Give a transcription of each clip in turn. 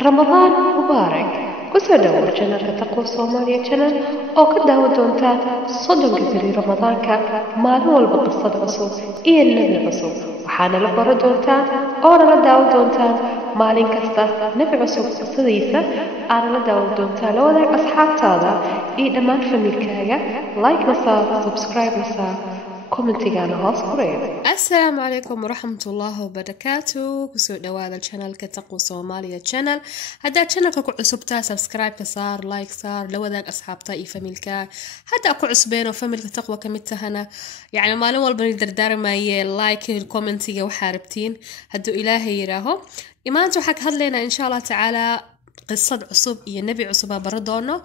رمضان مبارك كسر وجنة تقوى صوماليا channel أو كداو دونتا صدق جري رمضان مالو البقصة عصوب إيه النبي عصوب وحنا لبرا دونتا أو أنا داو دونتا مالين كستا نبي عصوب صديسة أنا داو دونتا لو ذاك أصحاب تادا إيه دمان فميلكايا لايك نصاب سبسكرايب نصاب السلام عليكم ورحمة الله وبركاته كسو دواد الشانل كتقو صوماليا channel هدا الشانل كو عصبتا سبسكرايب كسار لايك صار لو ذاك أصحابتا إي فاميلكا حتى أكو عصبين وفاميل كتقوى كمتهنا يعني ما لو البني دردار ما ي لايك الكومنتي وحاربتين هدو إلهي يراهو إيمانتو حك هدلينا إن شاء الله تعالى قصة عصب iyo nabi cusub baradoono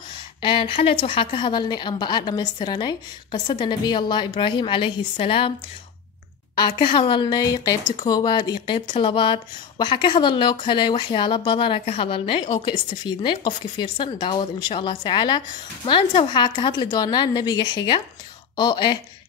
xalayto waxa ka hadalnay amba aad dhameestiranay qisada nabi Allah Ibrahim alayhi salaam ka hadalnay qaybta koowaad iyo qaybta labaad waxa ka hadalnay kale waxyaalo badan ka hadalnay oo ka istafiidnay qofka fiirsan daawad insha Allah taala maanta waxa ka hadli doonaa nabiga xiga oo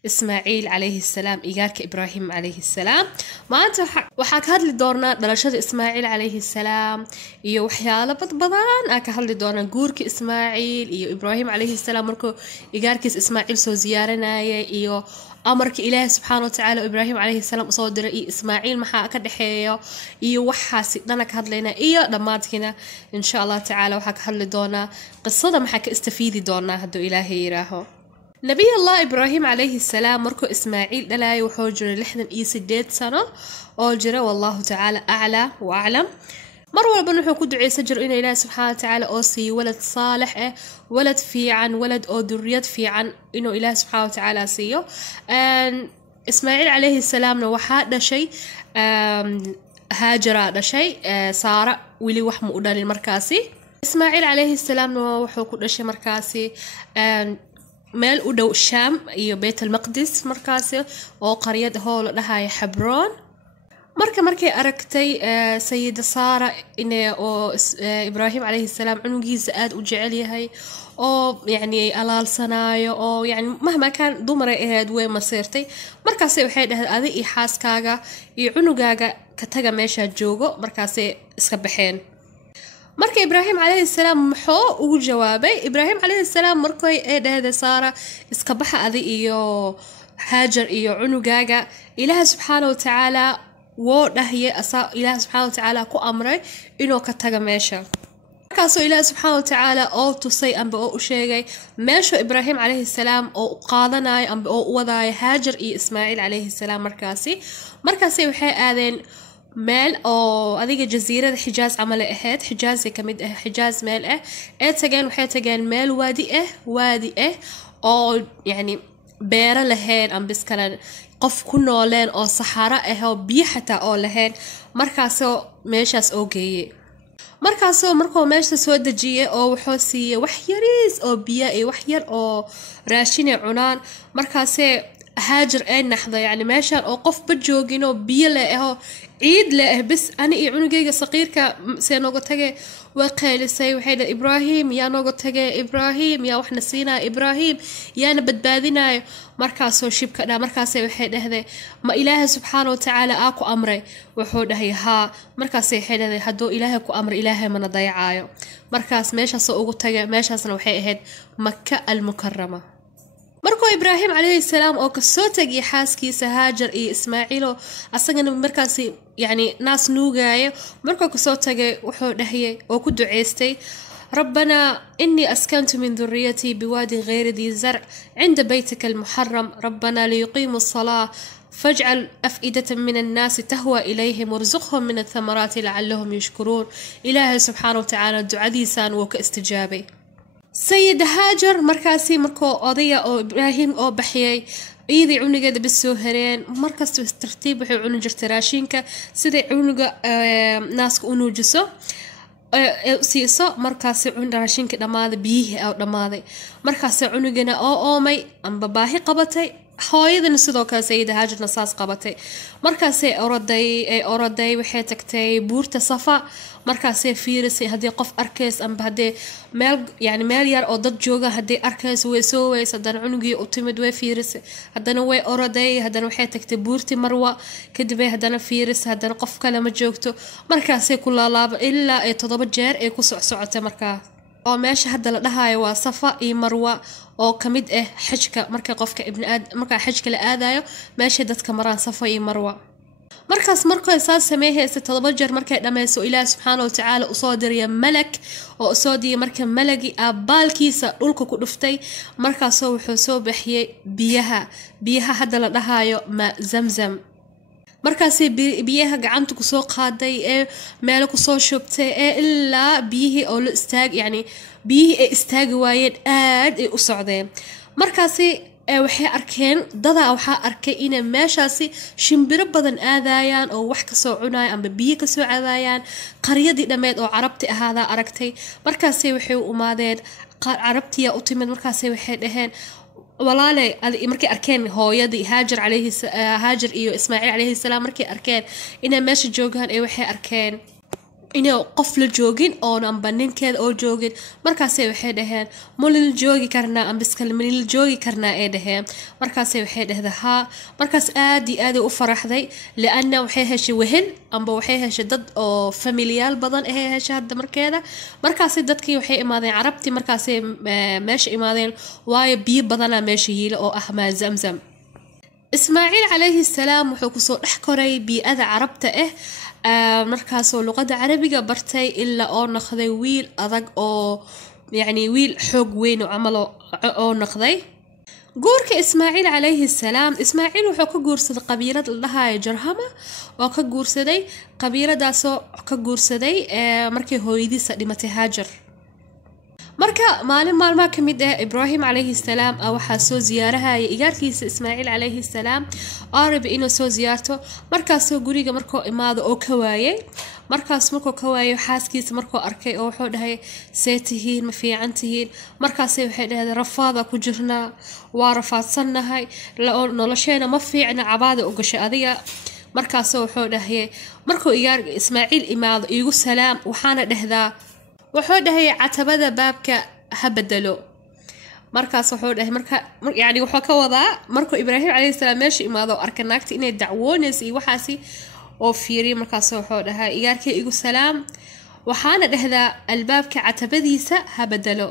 إسماعيل عليه السلام إيجارك إبراهيم عليه السلام ما أنت وحك هاد لدورنا دلشة إسماعيل عليه السلام إيو حيالة بدبضان أكهاد لدورنا جورك إسماعيل إيو إبراهيم عليه السلام مركو إيجارك إسماعيل سو زيارنا إيو أمرك إله سبحانه وتعالى إبراهيم عليه السلام صادر إسماعيل محا أكد حيو إيو وحاسي دانك هاد لنا إيو دماتكنا إن شاء الله تعالى وحك هاد لدورنا قصة محك استفيدي دورنا هدو إلهي راهو نبي الله إبراهيم عليه السلام مركو إسماعيل دلاي وحوجر لحدن سديد سنة أوجر والله تعالى أعلى وأعلم مروا بنحو كدو عيسى جر إن إله سبحانه وتعالى أوصي ولد صالح ولد في عن ولد أو ذرية في عن إنه إله سبحانه وتعالى سيو إسماعيل عليه السلام نوحا دا شيء هاجر دا شيء سارة ولي وحمو أدان المركاسي إسماعيل عليه السلام نوحو كدو شيء مركاسي مال ودو الشام iyo بيت المقدس markaas oo qaryad hool dhahay Hebron markay aragtay sayida Sara inay oo Ibrahim alayhi salam cunugiisa aad u jecel yahay oo yani alaalsanayo oo yani mahma kan dumar ahayd way masirtay markaas waxay dhahay adi iyo xaaskaaga iyo cunugaaga ka taga meesha joogo markaas iska baxeen marka Ibrahim alayhi salam maxoo ugu jawaabay Ibrahim alayhi salam markay ay dhahaday Sara iska baxa adi iyo Hajar iyo cunugaaga Ilaahay subhanahu wa ta'ala woo dhahiye Ilaahay subhanahu wa ta'ala ku amray inuu ka taga meesha markaas Ilaahay subhanahu wa ta'ala oo tusay amba oo u sheegay meesha Ibrahim alayhi salam oo qaadanaay amba oo wadaay Hajar iyo Ismaa'il alayhi salam markaasi waxay aadeen مال أو هذيك جزيرة حجاز عمل أهد حجاز كمد حجاز مال تجان وحياة تجان مال وادي أو يعني بيرة لهين أم بس كان قف كنا لين أو صحراء أو بيحة أو لهين مركزو ماشاس أوجي مركو ماشاس سود جية أو حوسية وحيريز أو بيئة وحير أو راشين عنان مركزي هاجر نحظى يعني ماشان أو قف بجوجينو بيلا عيد له بس أنا عنقيقة صغير سينوقتها وقال سي وحيد إبراهيم يا نوقتها إبراهيم يا وحنا سينا إبراهيم يا نبت باذنا مركز وشيب كذا مركز وحيد هذا ما إله سبحانه وتعالى أكو أمره وحود هي ها مركز وحيد هذا هدو إلهك أمر إله من ضيعايو مركز ماشى سوقتها ماشى سنوحيد مكة المكرمة markuu Ibrahim alayhi salam oo ka soo tagay xaaskiisa Hajar iyo Ismaaciil asagana markaas yani naas nuugay markuu ka soo tagay wuxuu dhahiyay oo ku duceystay ربنا إني أسكنت من ذريتي بواد غير ذي زرع عند بيتك المحرم ربنا ليقيموا الصلاة فاجعل أفئدة من الناس تهوى إليهم وارزقهم من الثمرات لعلهم يشكرون إله سبحانه وتعالى دعاء ديسان وكاستجابي سيد هاجر مركاسي مركو قضية أو إبراهيم أو بحيي إيدي عنقة بسو هرين مركز ترتيب وحي عنقة تراشينك سيدي عنقة ناس أنو جسو سيسو مركاسي عنقة راشينك دماذي بيه أو دماذي مركاسي عنقنا أو مي أم بباهي قبتي hooyadana sidoo kale sayida haajarna saas qabatay markaasay oroday waxay tagtay buurta safa markaasay fiirisay haddii qof arkays amba haddii meel yar oo dad jooga haddii arkays way soo ways haddana cunugii u timid way fiirisay haddana way oroday haddana waxay tagtay buurti marwa kadib ay haddana fiirisay haddana qof kale ma joogto markaasay ku laalaaba ilaa ay 7 jeer ay ku socsocotay markaa oo meesha hadda la dhahayo waa safa iyo marwa oo kamid ah xajka marka qofka marka xajka la aadayo meesha dadka maraan safa iyo marwa markaas markay saas sameeyaysa 7 jeer markay dhameyso ilaahay subxaanahu wa ta'aala u soo diray malak oo soo diray marka malagi abaalkiisa dhulka ku dhuftay markaas wuxuu soo bixiyay biyaha hadda la dhahayo ma zamzam markaasay biyaha gacanta ku soo qaaday ee meel ku soo shubtay ee ilaa biyihii oo la istaag biyihii ay istaagi waayeen aad ay u socdeen markaasay waxay arkeen waxaa arkay inay meeshaasi shimbiro badan aadayaan oo wax ka soo cunayaan amba biyo ka soo cabayaan qaryadii dhameed oo carabti ahaadaa aragtay markaasay waxay u umaadeen carabtiya u timid markaasay waxay dhaheen walaale markay arkeen hooyadii haajar iyo ismaaciil calayhi salaam markay arkeen inay meesha joogaan ee waxay arkeen inay qof la joogin oo amba ninkeeda oo joogin markaasay waxay dhaheen mulil joogi karnaa amba iskalmil joogi karnaa ee dhaheen markaasay waxay dhahday haa markaas aad u faraxday laana waxay heshay wehel amba waxay heshay dad oo familiyaal badan ee heshay hadda markeeda markaasay dadkii waxay imaadeen carabti markaasay meesha imaadeen waayo biyo badana meesha yiila oo ah ma zamzam ismaaciil calayhi salaam wuxuu ku soo dhex koray bii'ada carabta markaasoo luqada carabiga bartay ilaa oo noqday wiil adag oo wiil xoog weyn oo camal oo noqday guurka ismaaciil calayhi salaam ismaaciil wuxuu ka guursaday qabiilad la dhahayo jarhama oo ka guursaday qabiiladaasoo ka guursaday markii hooyadiisa dhimatay haajar marka maalmaha kamid ah ibraahim calayhi salaam waxaa soo ziyaarahaya igaarkiisa ismaaciil calayhi salaam arabi inuu soo ziyaarto markaasoo guriga markuu imaado oo ka waayay markaas markuu ka waayo xaaskiisa markuu arkay oo wuxuu dhahay see tihiin ma fiican tihiin markaasay waxay dhahdeen rafaada ku jirnaa waa rafaadsannahay nolosheena ma fiicna cabaada u gashay adiga markaasoo wuxuu dhahay markuu igaarka ismaaciil imaado iigu salaam waxaana dhahdaa wuxuu dhahay catabada baabka ha bedelo markaas wuxuu dhahay wuxuu ka wadaa markuu ibraahim calayhi salaam meesha imaado arka naagta inay dacwoonayso iyo waxaasi oo fiiriyo markaas wuxuu dhahay igaarkay igu salaam waxaana dhahdaa albaabka catabadiisa ha bedelo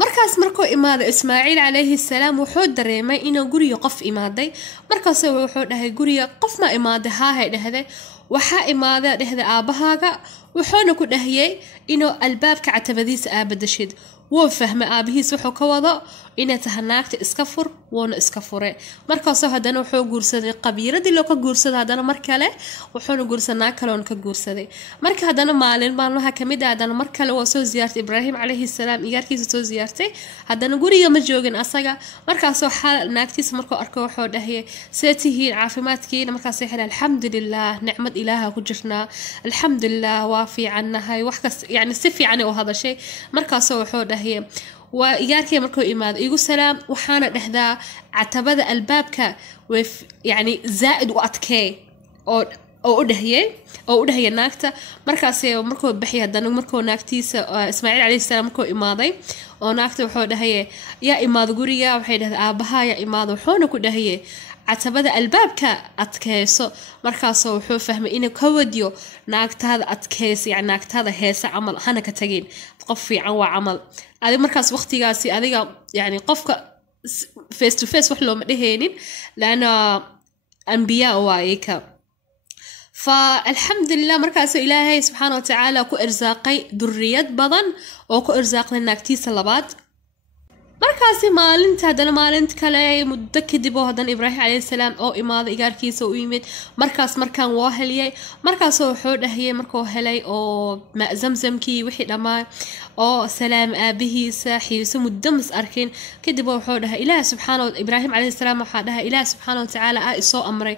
markaas markuu imaado ismaaciil calayhi salaam wuxuu dareemay inuu guriga qof imaaday markaas wuxuu dhahay guriga qof ma imaaday haahay dhahday waxaa imaada dhahda aabahaaga wuxuuna ku dhahiyay inuu albaabka catabadiisa aabadashid wuu fahmay aabihiis wuxuu ka wado inay tahay naagta iska fur wuuna iska fure markaasoo haddana wuxuu guursaday qabiiladii loo ka guursaday haddana mar kale wuxuuna guursaday naag kaloon ka guursaday marka haddana maalmaha kamid ah haddana mar kale waa soo ziyaartay ibraahim calayhi salaam igaarkiisa soo ziyaartay haddana guriga ma joogin asaga markaasoo naagtiisa markuu arko wuxuu dhahayay see tihiin caafimaadkiina markaasay xidhay alxamdulilah nicmad ilaaha ku jirnaa alxamdulilah waa fiicannahay wax kas si fiican u hadashay markaasoo wuxuu dhahayay waa igaarkay markuu imaado igu salaam waxaana dhahdaa catabada albaabka zaa'id u adkee oo u dhahiyay naagta markaas markuu baxay haddana markuu naagtiisa ismaaciil calayhi salaam markuu imaaday oo naagta wuxuu dhahayay yaa imaado guriga waxay dhahday aabahaa yaa imaado wuxuuna ku dhahayay catabada albaabka adkeyso markaasoo wuxuu fahmay inuu ka wadiyo naagtaada adkeysa naagtaada heesa camal hana ka tagin qof fiican waa camal adiga markaas waqtigaasi adiga qofka face to face wax looma dheheenin laana anbiyaa waayka فالحمد لله مركز إلهي سبحانه وتعالى كو إرزاقي ذريات بدن أو كو إرزاقنا ناكتي سلبات markaasi maalinta hadana maalinta kale muddo kadib oo hadan ibraahim calayhi salaam oo imaado igaarkiisa u yimid markaan waa heliyay markaas wuxuu dhahayay markuu helay oo ma zamzamkii wixii dhamaa oo salaam aabihiisa xiiso muddo mas arkin kadib wuxuu dhahay ilaahay subxaanahu ibraahim calayhi salaam waxa dhahay ilaahay subxaanahu wa ta'aala isoo amray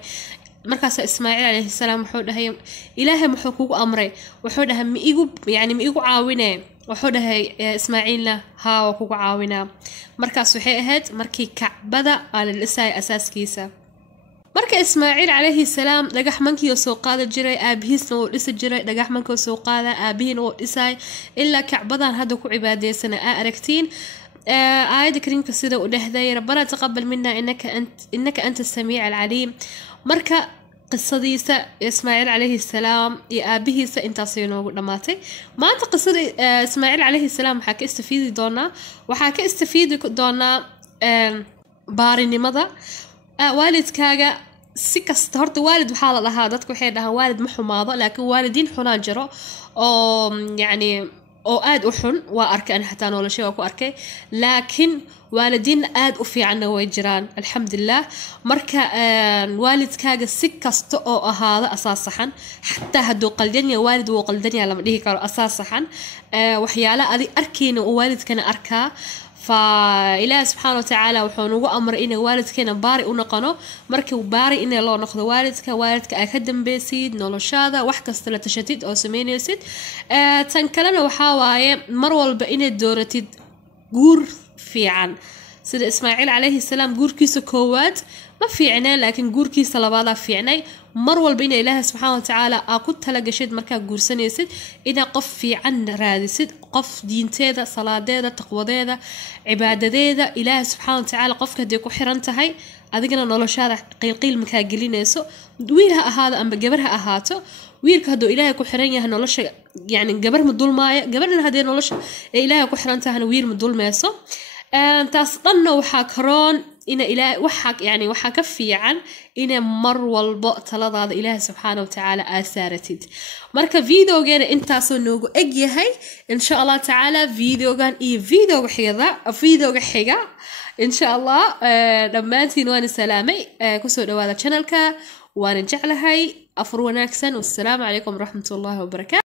markaas Ismaaciil alayhi salaam wuxuu dhahay Ilaahay muxuu kugu amray wuxuu dhahay ma igu caawinay wuxuu dhahay Ismaaciilna haa waa kugu caawinaa markaas waxay ahayd markii Kacbada aan la dhisay asaaskiisa marka Ismaaciil alayhi salaam dhagax mankii soo qaada jiray aabihiisna uu dhisi jiray dhagax mankii soo qaada aabihiina uu dhisay ilaa Kacbadan hadda ku cibaadeysan aragtiin آية كريمة كسيدة ودهذا ربنا تقبل منا إنك أنت السميع العليم مركا قصة إسماعيل عليه السلام يا أبيه سإنتصينه نماتي ما أنت قصة إسماعيل عليه السلام حكى استفيد دونا وحكى استفيد دونا باري نمضى والد كاجا سكست هرت والد بحالة لها ضدك حينها والد محماضة لكن والدين حناجرة أو يعني أو آد أحن وأركان حتى ولا شيء وكو أركي لكن والدين آد أفي عنا ويجران الحمد لله مركا والد كاجا سكست أو هذا أساسا حتى هدو قلدنيا والد وقلدنيا لما ليه كانوا أساسا وحيالا أذي أركين ووالد كان أركا فإله سبحانه وتعالى وحنو أمر إنه والد كان بارئ ونقنه مركب بارئ إنه الله نأخذ والدك أكدم بيسيد نولشاذا وحكى ستة تشتيت أو سمين يسيد تنكلنا وحاواي مرول بين الدورة جور في عن سيد إسماعيل عليه السلام جور كيس كوات ما في عناه لكن جور كيس لبعض في عناه مرول بين إله سبحانه وتعالى أكنت هلا جشيد مركب جور سنيسيد إذا قف في عن رادسيد قف دين تيدا صلاة تيدا تقوى تيدا عبادة تيدا إله سبحانه وتعالى قف كديكو حرنتهاي أذكرنا نولو شارع قيل مكاجلين يسو ويرها هذا أم بجبرها أهاتو ويرك هدو إله كو حرنيا هنولش يعني جبر مدول مايا جبرنا هدي نولش إله كو حرنتها هنوير مدول ماسو تصطنا وحاكرون إن إله وحك يعني وحكفي عن إن مر والبؤت لضاد إله سبحانه وتعالى آثارتد مركا فيديو جانا انت صنوغو اجي هاي إن شاء الله تعالى فيديو جان فيديو حيضا فيديو حيقا إن شاء الله لما انتين وانا سلامي كسو دوادة channelka وانا جعلهاي أفروناكسن والسلام عليكم ورحمة الله وبركاته.